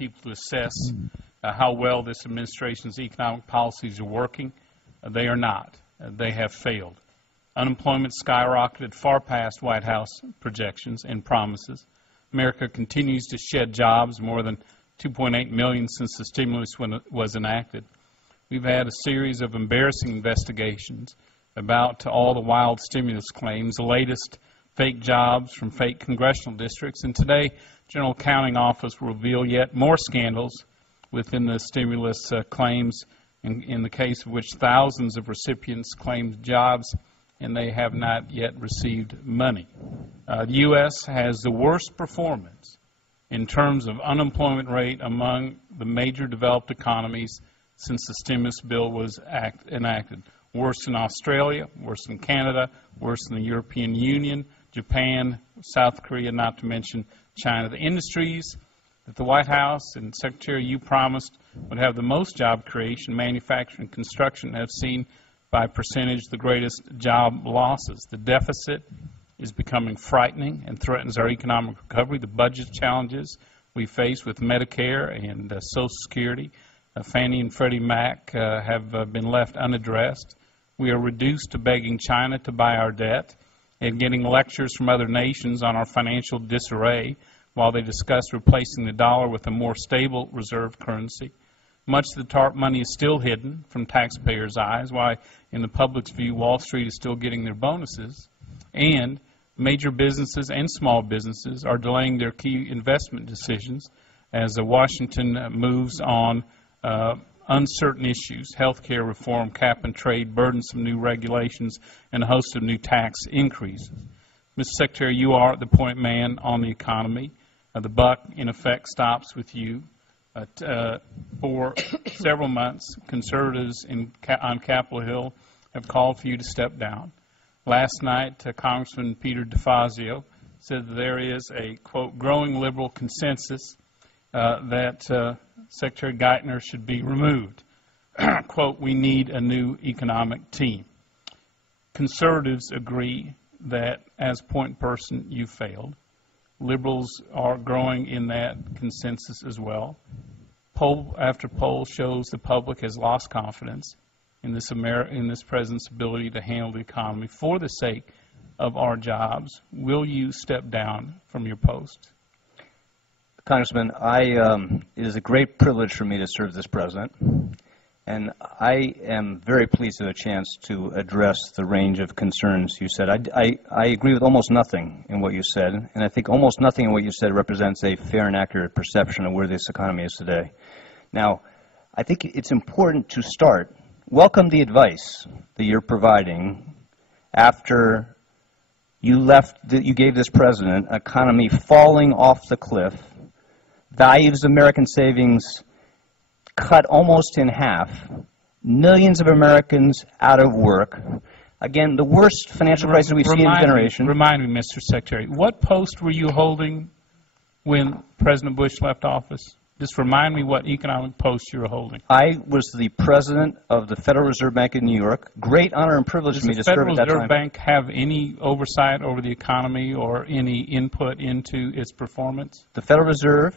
people to assess how well this administration's economic policies are working. They are not. They have failed. Unemployment skyrocketed far past White House projections and promises. America continues to shed jobs, more than 2.8 million since the stimulus was enacted. We've had a series of embarrassing investigations about all the wild stimulus claims, the latest fake jobs from fake congressional districts, and today General Accounting Office will reveal yet more scandals within the stimulus claims, in the case of which thousands of recipients claimed jobs and they have not yet received money. The U.S. has the worst performance in terms of unemployment rate among the major developed economies since the stimulus bill was enacted. Worse than Australia, worse than Canada, worse than the European Union, Japan, South Korea, not to mention China. The industries that the White House and Secretary you promised would have the most job creation, manufacturing and construction, have seen by percentage the greatest job losses. The deficit is becoming frightening and threatens our economic recovery. The budget challenges we face with Medicare and Social Security, Fannie and Freddie Mac have been left unaddressed. We are reduced to begging China to buy our debt and getting lectures from other nations on our financial disarray while they discuss replacing the dollar with a more stable reserve currency. Much of the TARP money is still hidden from taxpayers' eyes, while in the public's view, Wall Street is still getting their bonuses. And major businesses and small businesses are delaying their key investment decisions as Washington moves on uncertain issues, health care reform, cap and trade, burdensome new regulations, and a host of new tax increases. Mr. Secretary, you are the point man on the economy. The buck, in effect, stops with you. For several months, conservatives on Capitol Hill have called for you to step down. Last night, Congressman Peter DeFazio said that there is a, quote, growing liberal consensus that Secretary Geithner should be removed. Quote, we need a new economic team. Conservatives agree that as point person you failed. Liberals are growing in that consensus as well. Poll after poll shows the public has lost confidence in this president's ability to handle the economy for the sake of our jobs. Will you step down from your post? Congressman, it is a great privilege for me to serve this president, and I am very pleased to have a chance to address the range of concerns you said. I agree with almost nothing in what you said, and I think almost nothing in what you said represents a fair and accurate perception of where this economy is today. Now, I think it's important to start. Welcome the advice that you're providing after you gave this president an economy falling off the cliff, values of American savings cut almost in half, millions of Americans out of work. Again, the worst financial crisis we've seen in a generation. Remind me, Mr. Secretary, what post were you holding when President Bush left office? Just remind me what economic post you were holding. I was the president of the Federal Reserve Bank in New York. Great honor and privilege for me to serve at that time. Does the Federal Reserve Bank have any oversight over the economy or any input into its performance? The Federal Reserve,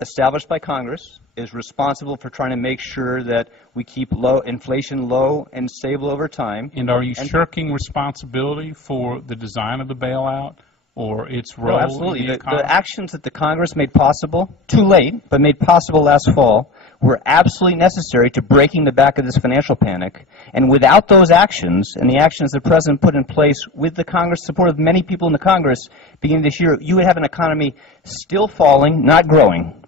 established by Congress, is responsible for trying to make sure that we keep inflation low and stable over time. And are you shirking responsibility for the design of the bailout or its role? No, absolutely. The actions that the Congress made possible, too late, but made possible last fall, were absolutely necessary to breaking the back of this financial panic. And without those actions, and the actions the President put in place with the Congress support of many people in the Congress beginning this year, you would have an economy still falling, not growing.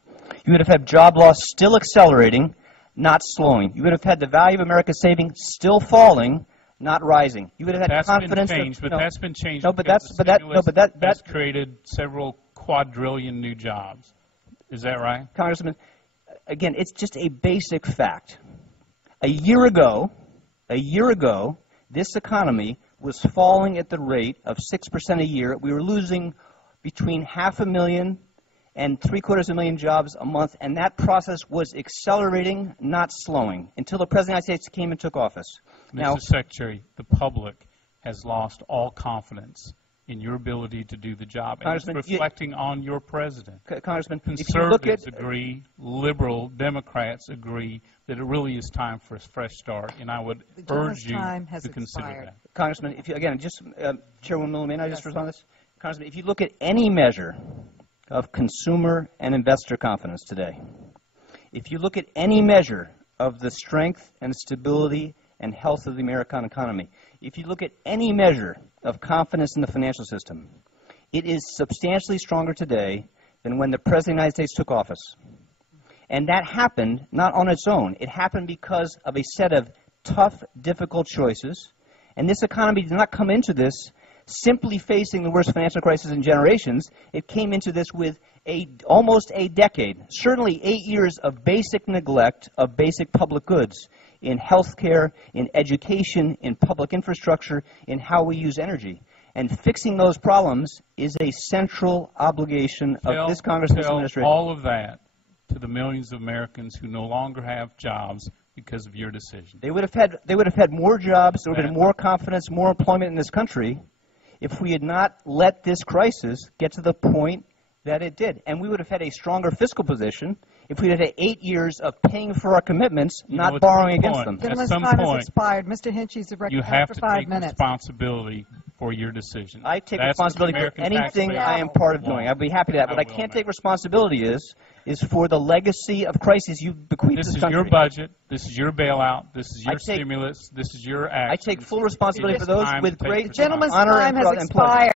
You would have had job loss still accelerating, not slowing. You would have had the value of America's savings still falling, not rising. You would have had confidence. That's been changed. No, but that's created several quadrillion new jobs. Is that right, Congressman? Again, it's just a basic fact. A year ago, this economy was falling at the rate of 6% a year. We were losing between 500,000 and 750,000 jobs a month, and that process was accelerating, not slowing, until the President of the United States came and took office. Mr. Secretary, the public has lost all confidence in your ability to do the job. And it's Congressman, reflecting on your president. Congressman, if you look at Conservatives agree, liberal Democrats agree that it really is time for a fresh start, and I would urge you to consider that. Congressman, if you, again, just Chairwoman Miller, may I just respond to this? Congressman, if you look at any measure of consumer and investor confidence today, if you look at any measure of the strength and stability and health of the American economy, if you look at any measure of confidence in the financial system, it is substantially stronger today than when the President of the United States took office. And that happened not on its own. It happened because of a set of tough, difficult choices. And this economy did not come into this simply facing the worst financial crisis in generations. It came into this with almost a decade, certainly 8 years of basic neglect of basic public goods in health care, in education, in public infrastructure, in how we use energy. And fixing those problems is a central obligation of this Congress and this administration. All of that to the millions of Americans who no longer have jobs because of your decision. They would have had more jobs, there would have been more confidence, more employment in this country if we had not let this crisis get to the point that it did. And we would have had a stronger fiscal position if we had had 8 years of paying for our commitments, not borrowing against them. Gentleman's time has expired. Mr. Hinchey's you have to take responsibility for your decision. I take responsibility for anything I am part of doing. I'd be happy to that. What I can't take responsibility is for the legacy of crises you bequeathed this country. This is your budget. This is your bailout. This is your stimulus. This is your action. I take full responsibility for those with great Gentleman's honor time has and pleasure. expired.